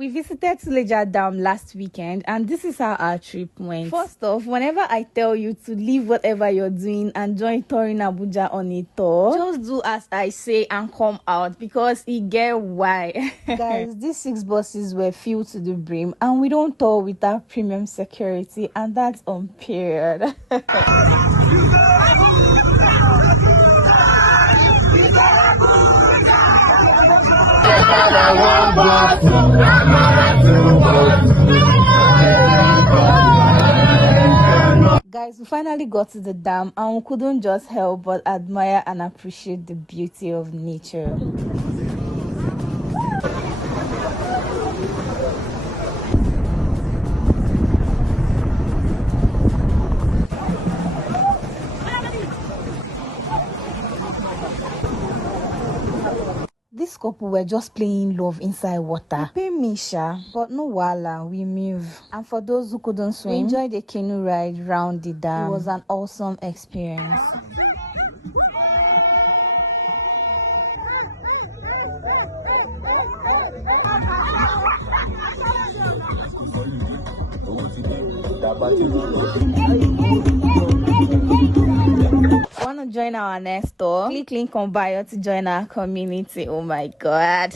We visited Suleja Dam last weekend and this is how our trip went. First off, whenever I tell you to leave whatever you're doing and join Touring Abuja on a tour, just do as I say and come out because it get why. Guys, these 6 buses were filled to the brim and we don't tour without premium security, and that's on period. Guys, we finally got to the dam and we couldn't just help but admire and appreciate the beauty of nature. This couple were just playing love inside water. They pay me, but no wala, we move. And for those who couldn't swim, we enjoyed the canoe ride round the dam. It was an awesome experience. Want to join our next tour? Click link on bio to join our community. Oh my god.